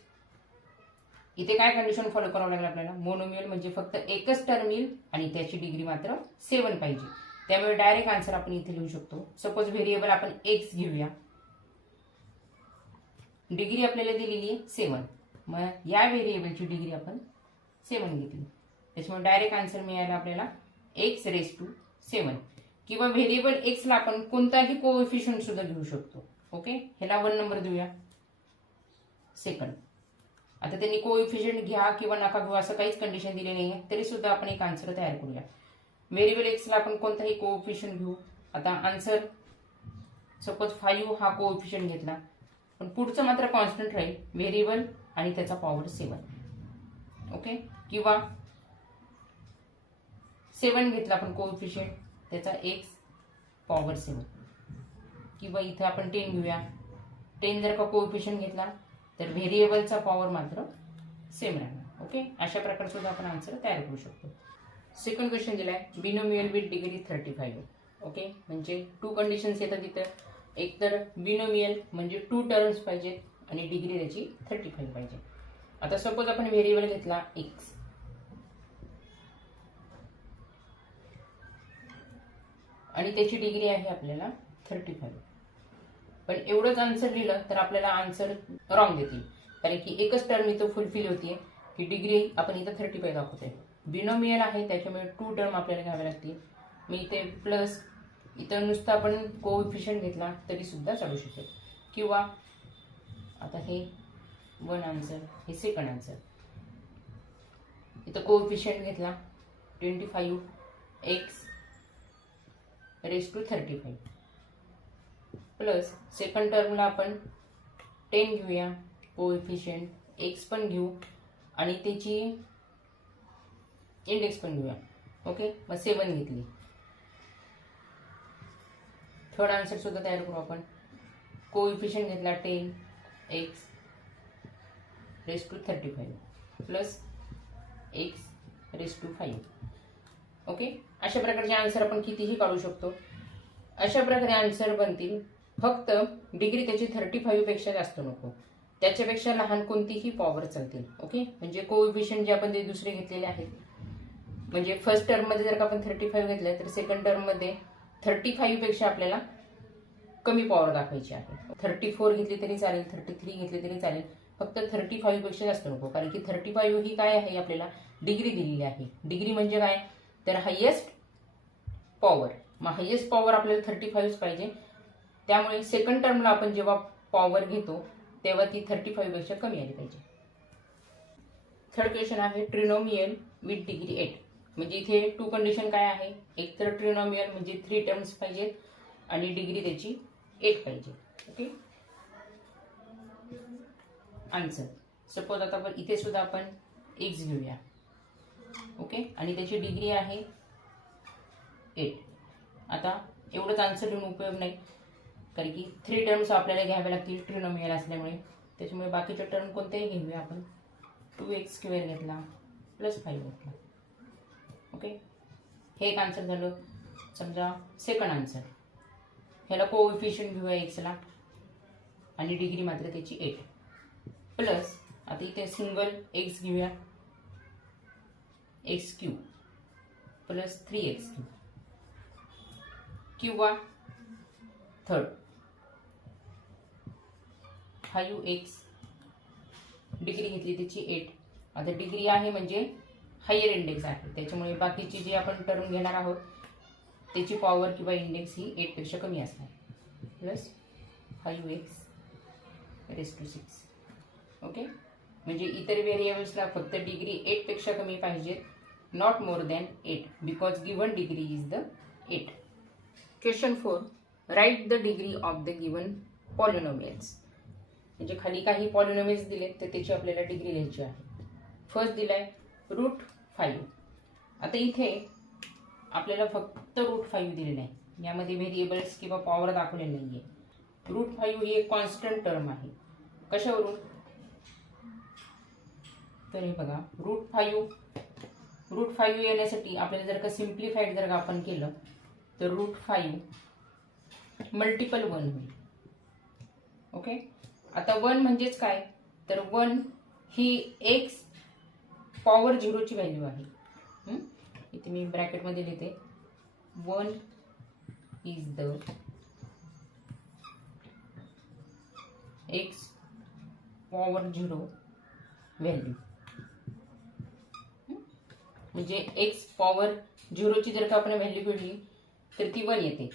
इथे काय कंडिशन फॉलो करावं लागेल आपल्याला. मोनोमियल म्हणजे फक्त एकच टर्म येईल आणि त्याची डिग्री मात्र 7 पाहिजे. त्यामुळे डायरेक्ट आन्सर आपण इथे लिहू शकतो. सपोज व्हेरिएबल आपण एक्स घेऊया, डिग्री आपल्याला दिलेली आहे 7, मग या व्हेरिएबलची डिग्री आपण 7 घेतली, त्याच्यामुळे डायरेक्ट आन्सर मिळाला आपल्याला एक्स रेज टू 7. किंवा व्हेरिएबल एक्स ला आपण कोणताही कोएफिशियंट सुद्धा घेऊ शकतो. ओके. ह्याला 1 नंबर देऊया सेकंड. आता त्यांनी कोएफिशियंट घ्या किंवा नका घेऊ असं काहीच कंडिशन दिली नाही आहे, तरी सुद्धा आपण एक आन्सर तयार करूया. व्हेरिएबल एक्स ला आपण कोणताही कोएफिशियंट घेऊ. आता आन्सर सपोज 5 हा कोएफिशियंट घेतला, पण पुढचं मात्र कॉन्स्टंट राहील व्हेरिएबल आणि त्याचा पॉवर 7. ओके. किंवा 7 घेतला आपण कोएफिशियंट, त्याचा एक्स पॉवर 7. किंवा इथं आपण 10 घेऊया, 10 जर का कोएफिशियंट घेतला तर व्हेरिएबलचा पॉवर मात्र सेम राहणार. ओके. अशा प्रकारे सुद्धा आपण आन्सर तयार करू शकतो. सेकंड क्वेश्चन दिलाय बिनोमियल विथ डिग्री 35. ओके. म्हणजे 2 कंडिशन्स येतात तिथं. एक तर बिनोमियल म्हणजे 2 टर्म्स पाहिजेत आणि डिग्री त्याची 35 पाहिजे. आता सपोज आपण व्हेरिएबल घेतला एक्स, आणि त्याची डिग्री आहे आपल्याला 35. पण एवढंच आन्सर लिहिलं तर आपल्याला आन्सर रॉंग देतील, कारण की एकच टर्म इथं फुलफिल होतीये की डिग्री आपण इथं 35 दाखवतोय. बिनोमियल आहे त्याच्यामुळे 2 टर्म आपल्याला घ्यावे लागतील. मी इथे प्लस इथं नुसतं आपण कोएफिशियंट घेतला तरी सुद्धा चालू शकेल. किंवा आता हे 1 आन्सर, हे सेकंड आन्सर. इथं कोएफिशियंट घेतला 25 X raise to 35 plus second टर्मला आपण 10 घेऊया, कोएफिशियंट एक्स पण घेऊ आणि त्याची इंडेक्स पण घेऊया. ओके. मग 7 घेतली. थर्ड आन्सर सुद्धा तयार करू आपण. कोएफिशियंट घेतला 10 x raise to 35 plus x raise to 5. Okay. अशा प्रकारचे आन्सर आपण कितीही काढू शकतो. अशा प्रकारे आन्सर बनतील. फक्त डिग्री त्याची 35 पेक्षा जास्त नको, त्याच्यापेक्षा लहान कोणतीही पॉवर चालतील. ओके. म्हणजे कोएफिशियंट जे आपण ते दुसरे घेतलेले आहेत, म्हणजे फर्स्ट टर्म मध्ये जर का आपण 35 घेतलं तर सेकंड टर्म मध्ये 35 पेक्षा आपल्याला कमी पॉवर दाखवायची आहे. 34 घेतली तरी चालेल, 33 घेतली तरी चालेल, फक्त 35 पेक्षा जास्त नको. कारण की 35 ही काय आहे, आपल्याला डिग्री दिलेली आहे. डिग्री म्हणजे काय, तर हायेस्ट पॉवर. मग हायेस्ट पॉवर आपल्याला 35 पाहिजे. त्यामुळे सेकंड टर्मला आपण जेव्हा पॉवर घेतो तेव्हा ती 35 पेक्षा कमी आली पाहिजे. थर्ड क्वेश्चन आहे ट्रिनोमियल विथ डिग्री 8. म्हणजे इथे 2 कंडिशन काय आहे, एक तर ट्रिनोमियल म्हणजे 3 टर्म्स पाहिजेत आणि डिग्री त्याची 8 पाहिजे. ओके. आन्सर सपोज आता आपण इथे सुद्धा आपण एक्स घेऊया. ओके. आणि त्याची डिग्री आहे 8. आता एवढंच आन्सर लिहून उपयोग नाही, कारण की 3 टर्म्स आपल्याला घ्यावे लागतील ट्रिनोमियल असल्यामुळे. त्याच्यामुळे बाकीचे टर्म कोणतेही घेऊया आपण. 2x² घेतला प्लस 5 घेतला. ओके. हे एक आन्सर झालं. समजा सेकंड आन्सर, ह्याला कोएफिशियंट घेऊया एक्सला आणि डिग्री मात्र त्याची 8 प्लस. आता इथे सिंगल एक्स घेऊया, x cube plus 3x cube किंवा थर्ड 5x, डिग्री घेतली त्याची 8. आता डिग्री आहे म्हणजे हायर इंडेक्स आहे, त्याच्यामुळे बाकीची जी आपण टर्म घेणार आहोत त्याची पॉवर किंवा इंडेक्स ही 8 पेक्षा कमी असणार. Plus 5x raise to 6. Okay, म्हणजे इतर व्हेरिएबल्सला फक्त डिग्री 8 पेक्षा कमी पाहिजे, not more than 8 because given degree is the 8. Question 4, right the degree of the given polynomials. म्हणजे खाली काही पॉलिनोमियल्स दिलेत तर त्याची आपल्याला डिग्री लिहायची आहे. फर्स्ट दिलाय √5. आता इथे आपल्याला फक्त √5 दिलेलं आहे, यामध्ये व्हेरिएबल्स किंवा पॉवर दाखवलेली नाहीये. √5 ही एक कॉन्स्टंट टर्म आहे. कशावरून? तर हे बघा, √5 येण्यासाठी आपल्याला जर का सिम्प्लिफाईड जर का आपण केलं तर √5 मल्टिपल 1 होईल. ओके, आता 1 म्हणजेच काय, तर 1 ही एक्स पॉवर 0 ची व्हॅल्यू आहे. इथे मी ब्रॅकेटमध्ये लिहिते, 1 is the x power 0 value. म्हणजे एक्स पॉवर 0 ची जर का आपण व्हॅल्यू घेतली तर ती 1 येते.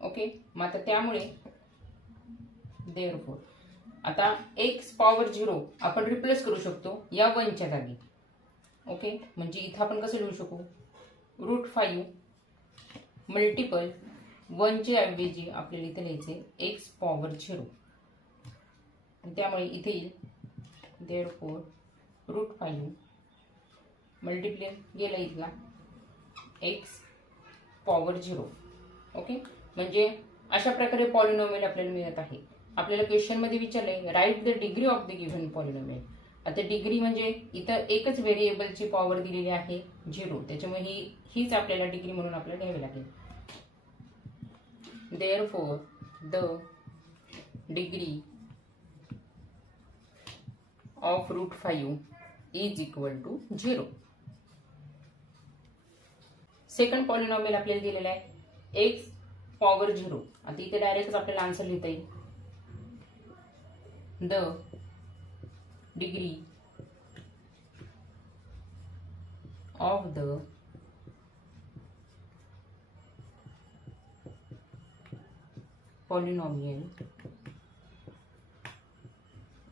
ओके, मग आता त्यामुळे देअरफॉर आता एक्स पॉवर 0 आपण रिप्लेस करू शकतो या 1च्या जागी. ओके, म्हणजे इथं आपण कसं लिहू शकू, √5 मल्टिपल 1च्या ऐवजी आपल्याला इथे लिहायचे एक्स पॉवर 0. त्यामुळे इथे येईल देअरफॉर √5 मल्टिप्लाय गेला इथला एक्स पॉवर 0. ओके, म्हणजे अशा प्रकारे पॉलिनोमियल आपल्याला मिळत आहे. आपल्याला क्वेश्चन मध्ये विचारलंय write the degree of the given polynomial. आता डिग्री म्हणजे इथं एकच व्हेरिएबलची पॉवर दिलेली आहे 0, त्याच्यामुळे हीच आपल्याला डिग्री म्हणून आपल्याला घ्यावी लागेल. Therefore the degree of √5 is equal to 0. Second polynomial आपल्याला दिलेला आहे एक्स पॉवर 0. आता इथे डायरेक्ट आपल्याला आन्सर लिहिता येईल, the degree of the polynomial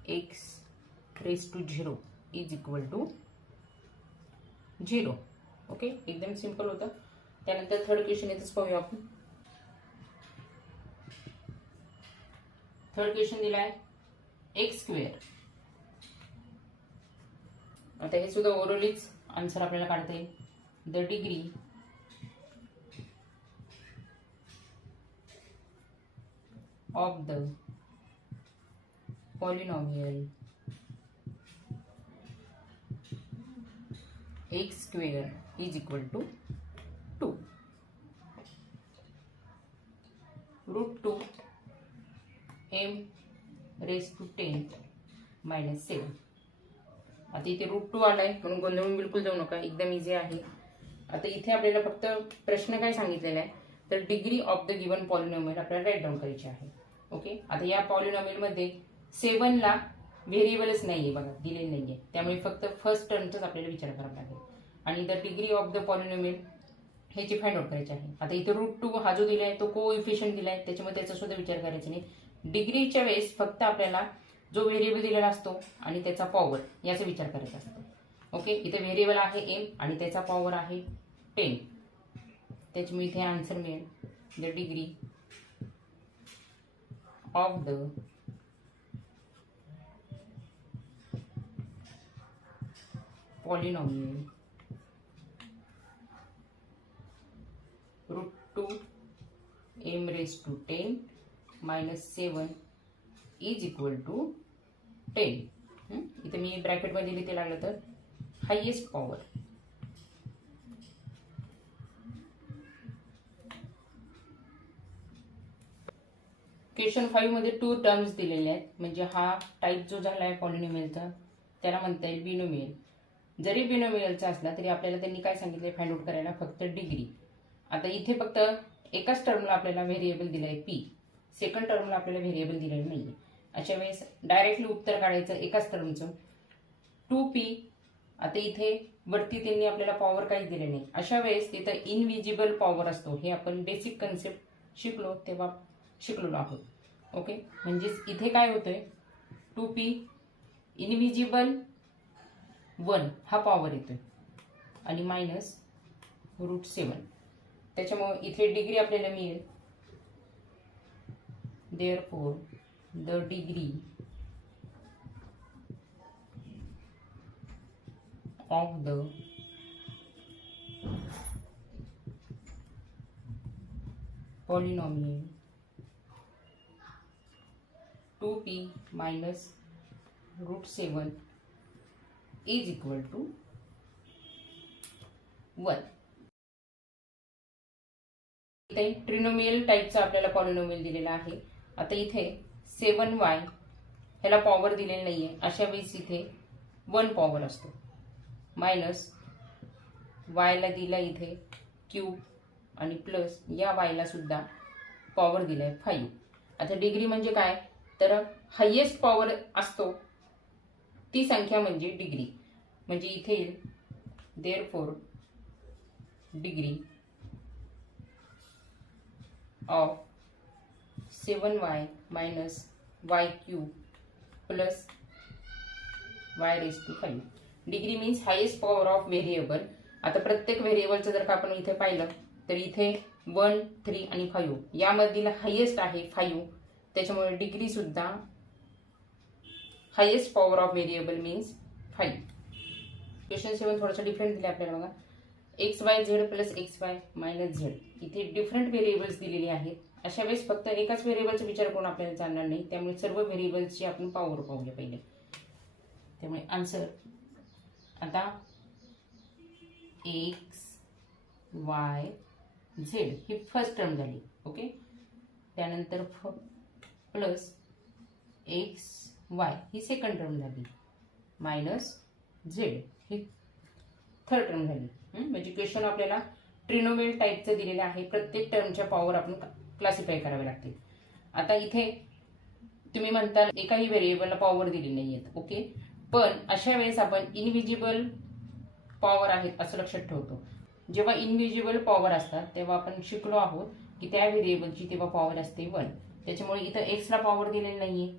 x raise to 0 is equal to 0. Okay, एकदम सिंपल होतं. त्यानंतर थर्ड क्वेश्चन इथेच पाहूया आपण. थर्ड क्वेश्चन दिलाय x². आता हे सुद्धा ओरलीच आन्सर आपल्याला काढता येईल, the degree of the polynomial x² is equal to 2. √2 m raise to 10 - 7. आता इथे √2 आलाय म्हणून गोंधळून बिलकुल जाऊ नका, एकदम इझी आहे. आता इथे आपल्याला फक्त प्रश्न काय सांगितलेला आहे, तर degree of the given polynomial आपल्याला राईट डाऊन करायची आहे. ओके, आता या पॉलिनोमियल मध्ये 7 ला व्हेरिएबलच नाहीये बघा, दिलेली नाहीये, त्यामुळे फक्त फर्स्ट टर्मचाच आपल्याला विचार करावा लागेल. आणि the degree of the polynomial ह्याची फाइंड आउट करायची आहे. आता इथे √2 हा जो दिलाय तो कोइफिशियंट दिलाय, त्याच्यामध्ये त्याचा सुद्धा विचार करायचा नाही. डिग्रीच्या वेळेस फक्त आपल्याला जो व्हेरिएबल दिलेला असतो आणि त्याचा पॉवर याचा विचार करायचा असतो. ओके, इथे व्हेरिएबल आहे m आणि त्याचा पॉवर आहे 10, त्याच्यामुळे इथे आन्सर मिळेल the degree of the polynomial √2 m raise to 10 - 7 is equal to 10. इथे मी ब्रॅकेटमध्ये लिहिते लागलं तर हायेस्ट पॉवर. क्वेश्चन 5 मध्ये 2 टर्म्स दिलेले आहेत, म्हणजे हा टाइप जो झाला आहे पॉलिनोमियलचा त्याला म्हणता येईल बिनोमियल. जरी बिनोमियलचा असला तरी आपल्याला त्यांनी काय सांगितलंय, फाइंड आउट करायला फक्त डिग्री. आता इथे फक्त एकाच टर्मला आपल्याला व्हेरिएबल दिलंय पी, सेकंड टर्मला आपल्याला व्हेरिएबल दिलेलं नाहीये. अशा वेळेस डायरेक्टली उत्तर काढायचं एकाच टर्मचं 2p. आता इथे वरती त्यांनी आपल्याला पॉवर काहीच दिले नाही. अशा वेळेस तिथं इनविजिबल पॉवर असतो, हे आपण बेसिक कन्सेप्ट शिकलो तेव्हा शिकलेलो आहोत. ओके, म्हणजेच इथे काय होतंय, 2p इनविजिबल 1 हा पॉवर येतोय आणि मायनस √7. त्याच्यामुळे इथे डिग्री आपल्याला मिळेल. Therefore the degree of the polynomial 2p minus √7 is equal to 1. इथे ट्रिनोमियल टाईपचा आपल्याला पॉलिनोमियल दिलेला आहे. आता इथे 7y ह्याला पॉवर दिलेली नाहीये. अशा वेळेस इथे 1 पॉवर असतो, मायनस y ला दिला इथे क्यूब आणि प्लस या y ला सुद्धा पॉवर दिलाय 5. आता डिग्री म्हणजे काय, तर हायेस्ट पॉवर असतो ती संख्या म्हणजे डिग्री. म्हणजे इथे therefore degree of 7y minus y cube plus y raised to 5. Degree means highest power of variable. आता प्रत्येक व्हेरिएबलचं जर का आपण इथे पाहिलं तर इथे 1, 3 आणि 5 यामधील हायेस्ट आहे 5. त्याच्यामुळे डिग्री सुद्धा highest power of variable means 5. Question 7 थोडासा डिफरंट दिला आपल्याला बघा. XYZ plus XY minus Z. इथे डिफरंट व्हेरिएबल्स दिलेले आहेत. अशा वेळेस फक्त एकाच व्हेरिएबलचा विचार करून आपल्याला चालणार नाही, त्यामुळे सर्व व्हेरिएबल्सची आपण पॉवर पाहूया पहिले. त्यामुळे आन्सर आता XYZ ही फर्स्ट टर्म झाली. ओके, त्यानंतर प्लस XY ही सेकंड टर्म झाली, मायनस Z ही थर्ड टर्म झाली. म्हणजे क्वेश्चन आपल्याला ट्रिनोमियल टाईपचं दिलेलं आहे. प्रत्येक टर्मच्या पॉवर आपण क्लासिफाय करावे लागतील. आता इथे तुम्ही म्हणता एकाही व्हेरिएबलला पॉवर दिली नाहीयेत. ओके, पण अशा वेळेस आपण इनविजिबल पॉवर आहेत असं लक्षात ठेवतो. जेव्हा इनविजिबल पॉवर असतात तेव्हा आपण शिकलो आहोत की त्या व्हेरिएबलची तेव्हा पॉवर असते 1. त्याच्यामुळे इथं एक्सला पॉवर दिलेली नाहीये,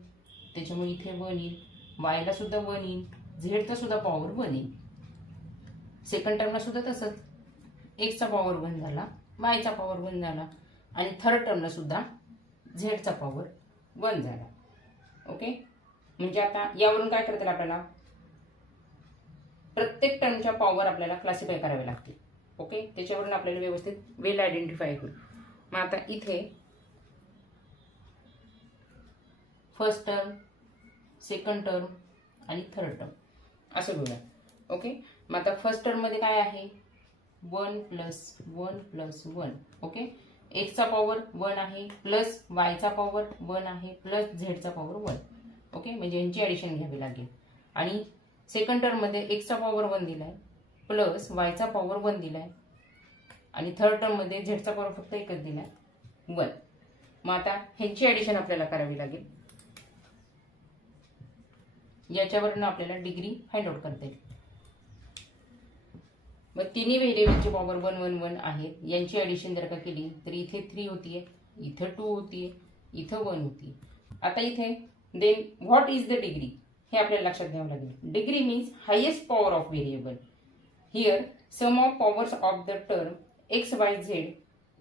त्याच्यामुळे इथे 1 येईल. वायला सुद्धा 1 येईल, झेडचा सुद्धा पॉवर 1 येईल. सेकंड टर्मला सुद्धा तसंच, एक्सचा पॉवर 1 झाला, वायचा पॉवर 1 झाला आणि थर्ड टर्मला सुद्धा झेडचा पॉवर 1 झाला. ओके, म्हणजे आता यावरून काय करता येईल आपल्याला, प्रत्येक टर्मच्या पॉवर आपल्याला क्लासिफाय करावे लागतील. ओके, त्याच्यावरून आपल्याला व्यवस्थित वेल आयडेंटिफाय होईल. मग आता इथे फर्स्ट टर्म, सेकंड टर्म आणि थर्ड टर्म असं घेऊया. ओके, मग आता फर्स्ट टर्म मध्ये काय आहे, 1 + 1 + 1. ओके, एक्सचा पॉवर 1 आहे, प्लस वायचा पॉवर 1 आहे, प्लस झेडचा पॉवर 1. ओके, म्हणजे यांची ऍडिशन घ्यावी लागेल. आणि सेकंड टर्म मध्ये एक्सचा पॉवर 1 दिलाय, प्लस वायचा पॉवर 1 दिलाय आणि थर्ड टर्म मध्ये झेडचा पॉवर फक्त एकच दिलाय 1. मग आता ह्यांची ऍडिशन आपल्याला करावी लागेल. याच्यावरून आपल्याला डिग्री फाइंड आउट करता येईल. मग तिन्ही व्हेरिएबलची पॉवर 1 1 1 आहे. यांची ऍडिशन जर का केली तर इथे 3 होतीये, इथे 2 होतीये, इथे 1 होती. आता इथे then what is the degree हे आपल्याला लक्षात घ्यावं लागेल. Degree means highest power of variable. Here sum of powers of the term XYZ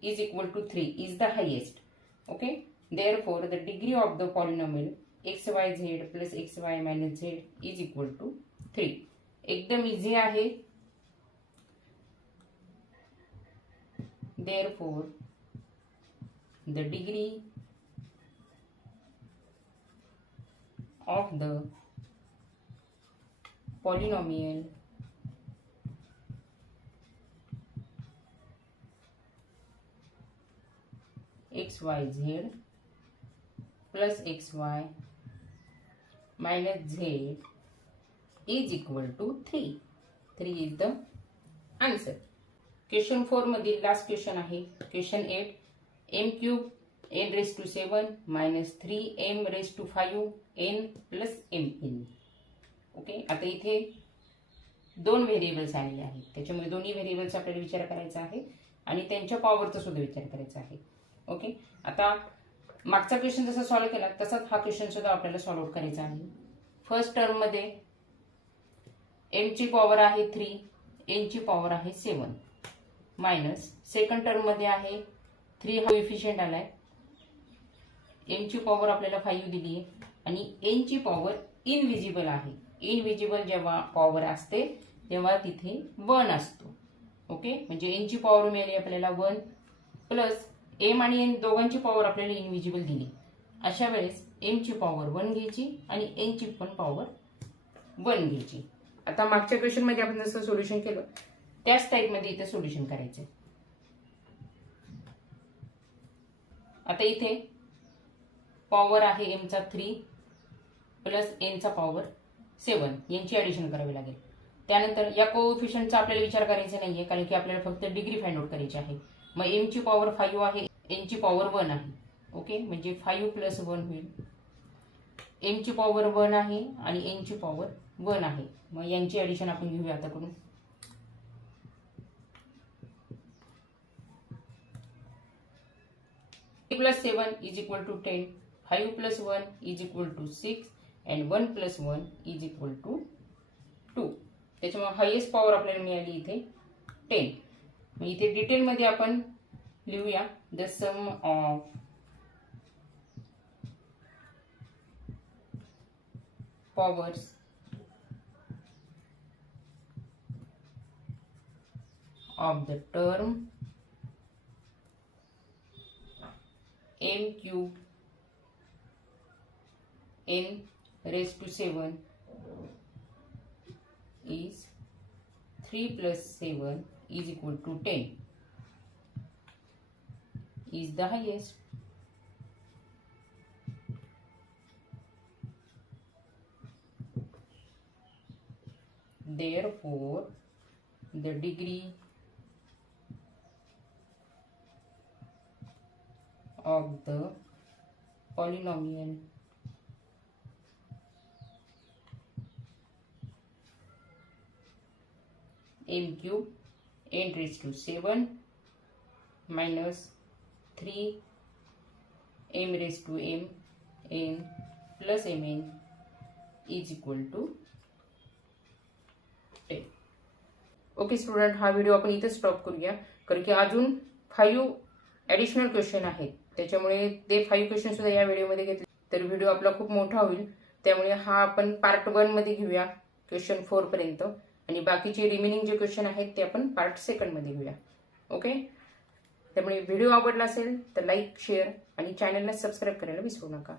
is equal to 3 is the highest. Okay, therefore the degree of the polynomial XYZ plus XY minus Z is equal to 3. एकदम easy आहे. Therefore the degree of the polynomial XYZ plus XY minus Z is equal to 3. 3 is the answer. Question 4 मधील last question आहे question 8. m cube n raised to 7 minus 3m raised to 5n plus mn. Okay, आता इथे दोन variables आलेले आहेत, त्याच्यामुळे दोन्ही variables आपल्याला विचार करायचा आहे आणि त्यांच्या पॉवरचा सुद्धा विचार करायचा आहे. ओके, आता मागचा क्वेश्चन जसा सॉल्व्ह केला तसाच हा क्वेश्चन सुद्धा आपल्याला सॉल्व्ह करायचा आहे. फर्स्ट टर्म मध्ये m ची पॉवर आहे 3, n ची पॉवर आहे 7 मायनस सेकंड टर्म मध्ये आहे 3 हा कोएफिशियंट आलाय, m ची पॉवर आपल्याला 5 दिली आहे आणि n ची पॉवर इनविजिबल आहे. इनविजिबल जेव्हा पॉवर असते तेव्हा तिथे 1 असतो. ओके, म्हणजे n ची पॉवर मिळाली आपल्याला 1 प्लस m आणि n दोघांची पॉवर आपल्याला इनविजिबल दिली. अशा वेळेस m ची पॉवर 1 घ्यायची आणि n ची पण पॉवर 1 घ्यायची. आता मागच्या क्वेश्चन मध्ये आपण जसं सोल्युशन केलं त्याच टाइप मध्ये इथे सोल्युशन करायचं. आता इथे पॉवर आहे m चा 3 प्लस n चा पॉवर 7 यांची ऍडिशन करावी लागेल. त्यानंतर या कोएफिशियंटचा आपल्याला विचार करायचा नाहीये कारण की आपल्याला फक्त डिग्री फाइंड आउट करायची आहे. मग m ची पॉवर 5 आहे, n ची पॉवर 1 आहे. ओके, म्हणजे 5 प्लस 1 होईल. m ची पॉवर 1 आहे आणि n ची पॉवर 1 आहे. मग यांची ऍडिशन आपण घेऊया आता करून. Plus 7 is equal to 10, 5 plus 1 is equal to 6 and 1 plus 1 is equal to 2. त्याच्यामुळे हायेस्ट पॉवर आपल्याला मिळाली इथे 10. मग इथे डिटेल मध्ये आपण लिहूया the sum of powers of the term m cube n raised to 7 is 3 plus 7 is equal to 10 is the highest. Therefore, the degree of the polynomial m cube n raised to 7 minus 3 m raised to m n plus mn is equal to 10. Okay student, हा video आपण इथे stop करूया कारण की अजून 5 additional question आहेत, त्याच्यामुळे ते 5 क्वेश्चन सुद्धा या व्हिडिओमध्ये घेतले तर व्हिडिओ आपला खूप मोठा होईल. त्यामुळे हा आपण पार्ट 1 मध्ये घेऊया क्वेश्चन 4 पर्यंत आणि बाकीचे रिमेनिंग जे क्वेश्चन आहेत ते आपण पार्ट 2 मध्ये घेऊया. ओके, त्यामुळे व्हिडिओ आवडला असेल तर लाईक, शेअर आणि चॅनलला सबस्क्राईब करायला विसरू नका.